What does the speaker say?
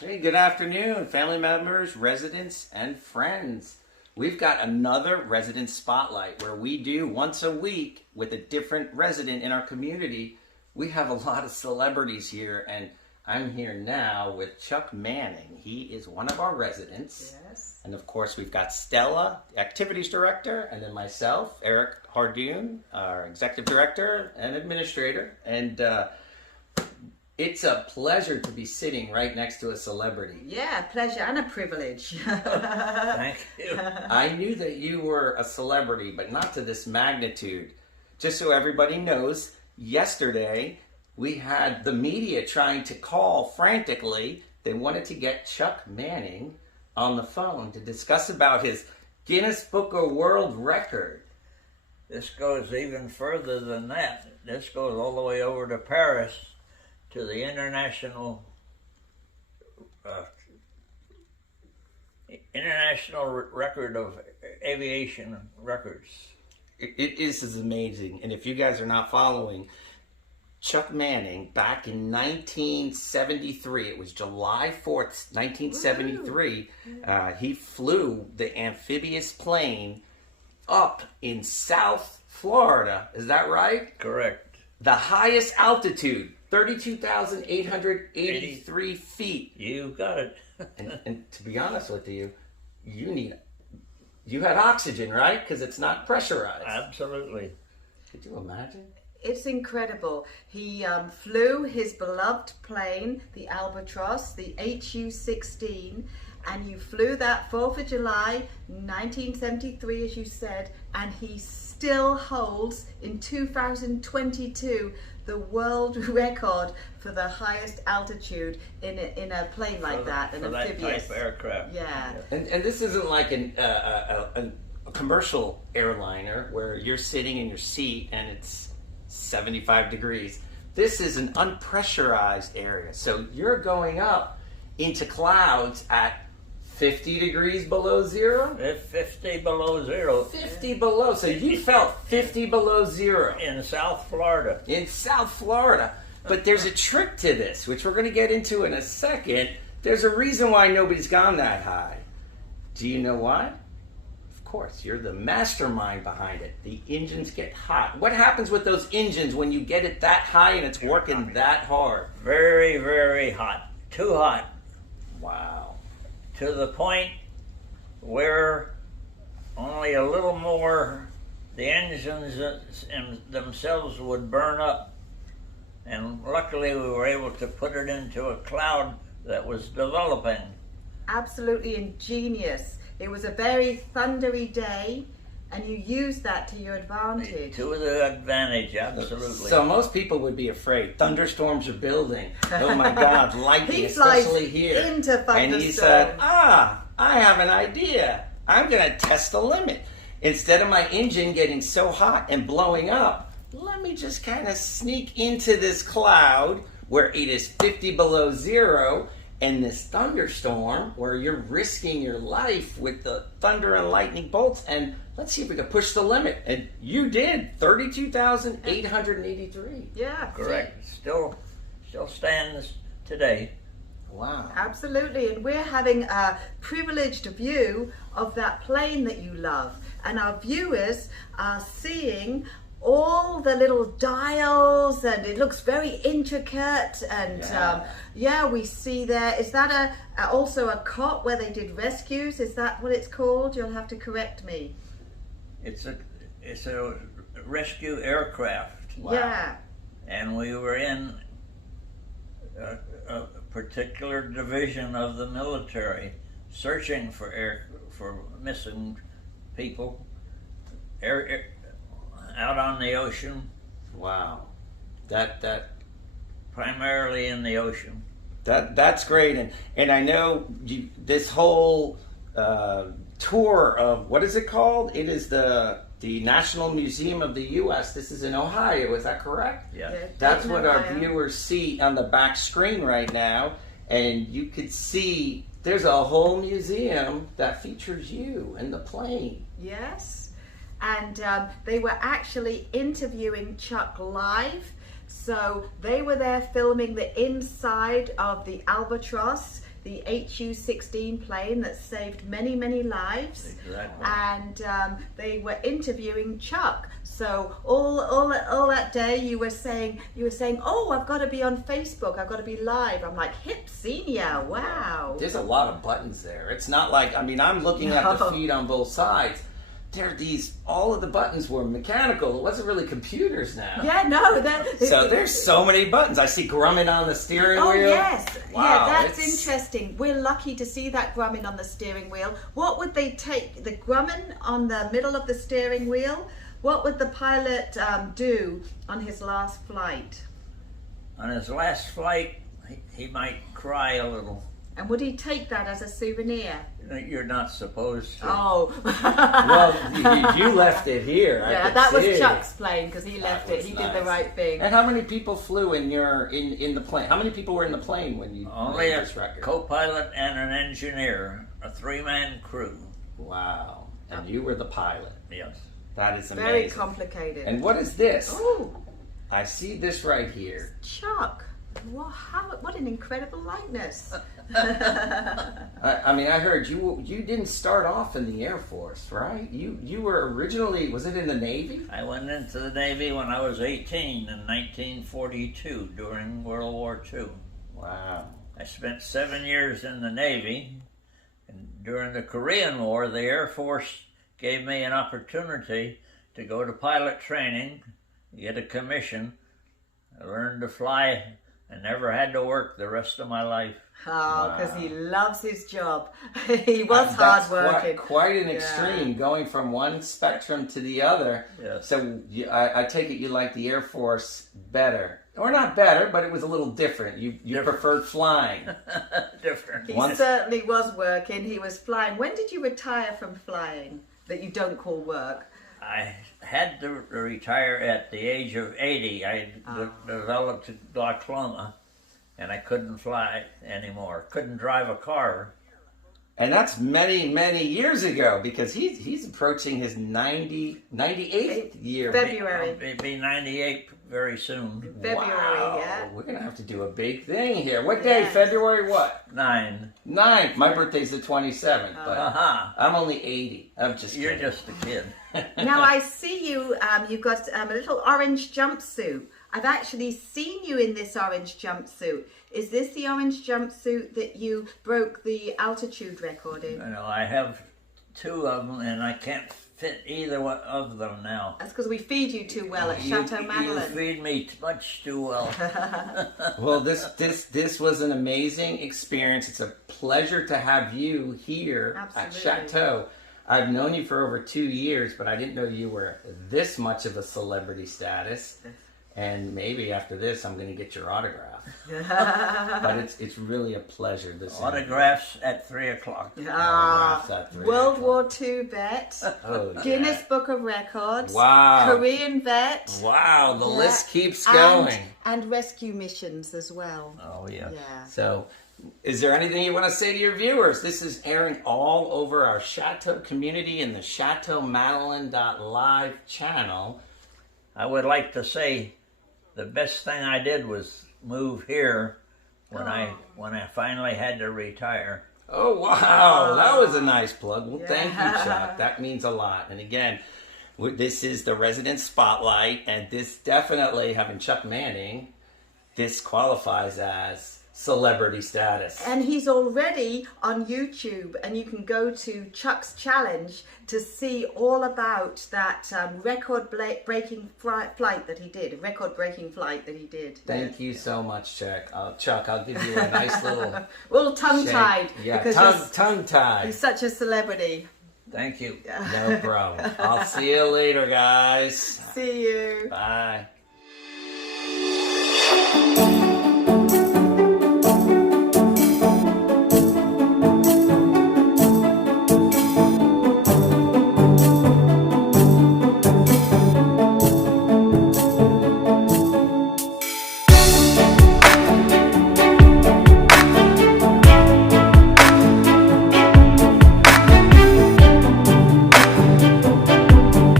Hey, good afternoon, family members, residents, and friends. We've got another resident spotlight where we do once a week with a different resident in our community. We have a lot of celebrities here, and I'm here now with Chuck Manning. He is one of our residents. Yes. And of course, we've got Stella, activities director, and then myself, Eric Hardoon, our executive director and administrator. And it's a pleasure to be sitting right next to a celebrity. Yeah, pleasure and a privilege. Thank you. I knew that you were a celebrity, but not to this magnitude. Just so everybody knows, yesterday we had the media trying to call frantically. They wanted to get Chuck Manning on the phone to discuss about his Guinness Book of World Record. This goes even further than that. This goes all the way over to Paris to the international record of aviation records. It is amazing. And if you guys are not following, Chuck Manning, back in 1973, it was July 4th, 1973, he flew the amphibious plane up in South Florida. Is that right? Correct. The highest altitude, 32,883 feet. You got it. And to be honest with you, you had oxygen, right? Because it's not pressurized. Absolutely. Could you imagine? It's incredible. He flew his beloved plane, the Abatross, the HU-16, and you flew that 4th of July, 1973, as you said, and he still holds, in 2022, the world record for the highest altitude in a plane like that, an amphibious. That type of aircraft. Yeah. And this isn't like a commercial airliner where you're sitting in your seat and it's 75 degrees. This is an unpressurized area. So you're going up into clouds at 50 degrees below zero? 50 below zero. 50 below. So you felt 50 below zero. In South Florida. In South Florida. But there's a trick to this, which we're going to get into in a second. There's a reason why nobody's gone that high. Do you know why? Of course, you're the mastermind behind it. The engines get hot. What happens with those engines when you get it that high and it's working that hard? Very, very hot. Too hot. Wow. To the point where only a little more the engines themselves would burn up. And luckily we were able to put it into a cloud that was developing. Absolutely ingenious. It was a very thundery day, and you used that to your advantage. To the advantage, absolutely. So most people would be afraid. Thunderstorms are building. Oh my God, lightning, He flies especially here. into And he said, I have an idea. I'm going to test the limit. Instead of my engine getting so hot and blowing up, let me just kind of sneak into this cloud where it is 50 below zero, and this thunderstorm where you're risking your life with the thunder and lightning bolts, and let's see if we can push the limit. And you did. 32,883. Yeah. Correct. Still stands today. Wow. Absolutely, and we're having a privileged view of that plane that you love, and our viewers are seeing all the little dials, and it looks very intricate, and we see there. Is that also a cot where they did rescues? Is that what it's called? You'll have to correct me. It's a rescue aircraft. Wow. Yeah. And we were in a particular division of the military searching for missing people out on the ocean. Wow. That Primarily in the ocean. that's great. And I know this whole tour of, what is it called? It is the National Museum of the U.S. This is in Ohio, is that correct? Yeah. That's what our Ohio. viewers see on the back screen right now. And you could see there's a whole museum that features you and the plane. Yes, and they were actually interviewing Chuck live. So they were there filming the inside of the Abatross. the HU-16 plane that saved many, many lives. Exactly. And they were interviewing Chuck. So all that day you were saying, oh, I've got to be on Facebook, I've got to be live. I'm like, hip senior, wow. There's a lot of buttons there. It's not like, I mean, I'm looking at the feed on both sides. All of the buttons were mechanical. It wasn't really computers now. Yeah, no. So there's so many buttons. I see Grumman on the steering wheel. Oh, yes. Wow, yeah, that's interesting. We're lucky to see that Grumman on the steering wheel. What would they take? The Grumman on the middle of the steering wheel? What would the pilot do on his last flight? On his last flight, he might cry a little. And would he take that as a souvenir? You're not supposed to. Oh. Well, you left it here. Yeah, that was Chuck's plane because he left it. He did the right thing. And how many people flew in the plane? How many people were in the plane when you Only made a this record? co-pilot and an engineer, a 3-man crew. Wow. And you were the pilot. Yes. That is amazing. Very complicated. And what is this? Oh, I see this right here. Chuck. What an incredible likeness. I mean, I heard you didn't start off in the Air Force, right? You were originally, was it in the Navy? I went into the Navy when I was 18 in 1942 during World War II. Wow. I spent 7 years in the Navy, and during the Korean War, the Air Force gave me an opportunity to go to pilot training, get a commission. I learned to fly and never had to work the rest of my life. Oh, because he loves his job. He was hard working. Quite an extreme, going from one spectrum to the other. Yes. So I take it you like the Air Force better. Or not better, but it was a little different. You preferred flying. Different. He certainly was working. He was flying. When did you retire from flying that you don't call work? I had to retire at the age of 80. I developed glaucoma, and I couldn't fly anymore. Couldn't drive a car. And that's many, many years ago, because he's approaching his 98th year. February. It'll be 98 very soon. February, Wow. yeah. We're going to have to do a big thing here. What day? Yes. February what? 9. 9. My birthday's the 27th, but I'm only 80. I'm just kidding. You're just a kid. Now I see you, you've got a little orange jumpsuit. I've actually seen you in this orange jumpsuit. Is this the orange jumpsuit that you broke the altitude record in? No, I have 2 of them, and I can't fit either one of them now. That's because we feed you too well at Chateau Madeline. You feed me much too well. Well, this was an amazing experience. It's a pleasure to have you here at Chateau. I've known you for over 2 years, but I didn't know you were this much of a celebrity status. And maybe after this, I'm going to get your autograph. But it's really a pleasure. Autographs at 3 o'clock. World War II vet. Oh, yeah. Guinness Book of Records. Wow. Korean vet. Wow, the list keeps going. And rescue missions as well. Oh, yeah. So, is there anything you want to say to your viewers? This is airing all over our Chateau community in the ChateauMadeline.live channel. I would like to say the best thing I did was move here when I finally had to retire. Oh, wow. That was a nice plug. Well, thank you, Chuck. That means a lot. And again, this is the Resident Spotlight, and this definitely, having Chuck Manning, this qualifies as celebrity status. And he's already on YouTube, and you can go to Chuck's Challenge to see all about that record-breaking flight that he did. Thank you so much, Chuck. Chuck, I'll give you a nice little tongue-tied. Yeah, tongue-tied. He's such a celebrity. Thank you. No problem. I'll see you later, guys. See you. Bye.